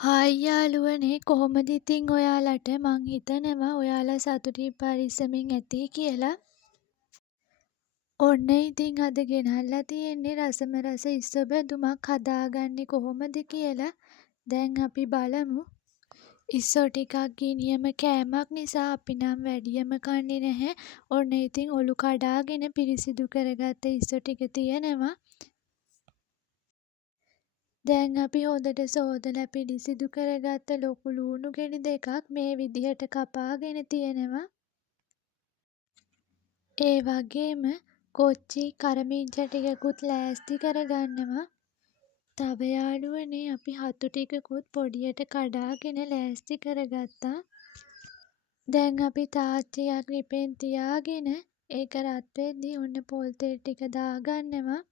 Hi යාළුවනේ කොහොමද ඉතින් ඔයාලට මං හිතනවා ඔයාලා සතුටින් පරිස්සමින් ඇති කියලා. ඔන්න ඉතින් අද ගෙනල්ලා තියෙන්නේ රසම රස ඉස්සෝ බැඳුමක් හදාගන්නේ කොහොමද කියලා. දැන් අපි බලමු. ඉස්සෝ ටිකක් ගිනියම කෑමක් නිසා අපි නම් වැඩියම කන්නේ නැහැ. ඔන්න ඉතින් ඔලු කඩාගෙන පිරිසිදු කරගත්ත ඉස්සෝ ටික තියෙනවා. දැන් අපි හොඳට සෝදලා පිරිසිදු කරගත්ත ලොකු ලූණු ගෙඩි දෙකක් මේ විදිහට කපාගෙන තියෙනවා. ඒ වගේම කොච්චි කරමිංච ටිකකුත් ලෑස්ති කරගන්නවා. තව යාළුවනේ අපි හතු ටිකකුත් පොඩියට කඩාගෙන ලෑස්ති කරගත්තා. දැන් අපි තාච්චියක් රිපෙන් තියාගෙන ඒක රත් වෙද්දී ඔන්න පොල් තෙල් ටික දාගන්නවා.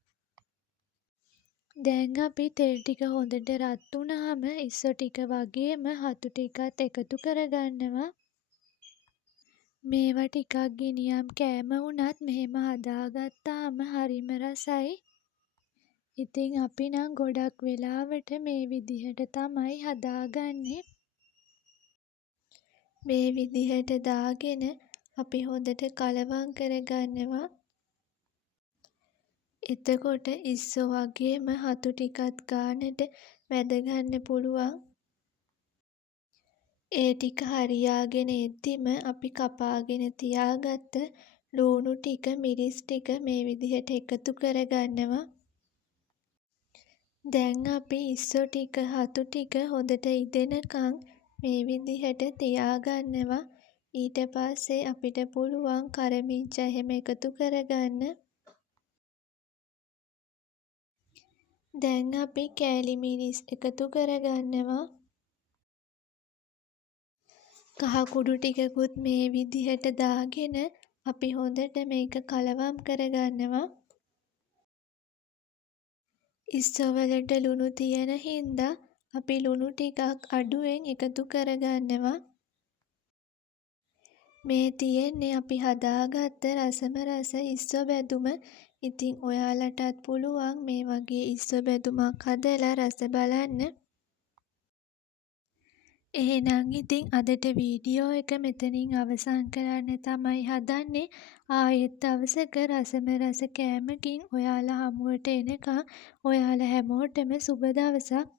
දැන් අපි තෙල් ටික හොඳට රත් වුණාම ඉස්සෝ ටික වගේම හතු ටිකත් එකතු කරගන්නවා. මේවා ටිකක් ගිනියම් කෑම වුණත් මෙහෙම හදාගත්තාම හරිම රසයි. ඉතින් අපි නම් ගොඩක් වෙලාවට මේ විදිහට තමයි හදාගන්නේ. මේ විදිහට දාගෙන අපි හොඳට කලවම් කරගන්නවා. එතකොට ඉස්සෝ වගේම හතු ටිකත් ගානට වැදගන්න පුළුවන්. ඒ ටික හරියාගෙන එද්දිම අපි කපාගෙන තියාගත්ත ලූණු ටික මිරිස් ටික මේ විදිහට එකතු කරගන්නවා. දැන් අපි ඉස්සෝ ටික හතු ටික හොඳට ඉදෙනකන් මේ විදිහට තියාගන්නවා. ඊට පස්සේ අපිට පුළුවන් කරමිංච එහෙම එකතු කරගන්න. දැන් අපි කෑලි මිරිස් එකතු කරගන්නවා. කහ කුඩු ටිකකුත් මේ විදිහට දාගෙන අපි හොඳට මේක කලවම් කරගන්නවා. ඉස්සෝ වලට ලුණු තියෙන හින්දා අපි ලුණු ටිකක් අඩුවෙන් එකතු කරගන්නවා. මේ තියෙන්නේ අපි හදාගත්ත රසම රස ඉස්සෝ බැඳුම. ඉතින් ඔයාලටත් පුළුවන් මේ වගේ ඉස්සෝ බැඳුමක් හදලා රස බලන්න. එහෙනම් ඉතින් අදට වීඩියෝ එක මෙතනින් අවසන් කරන්න තමයි හදන්නේ. ආයෙත් දවසක රසම රස කෑමකින් ඔයාලා හමුවට එනකන් ඔයාලා හැමෝටම සුබ දවසක්.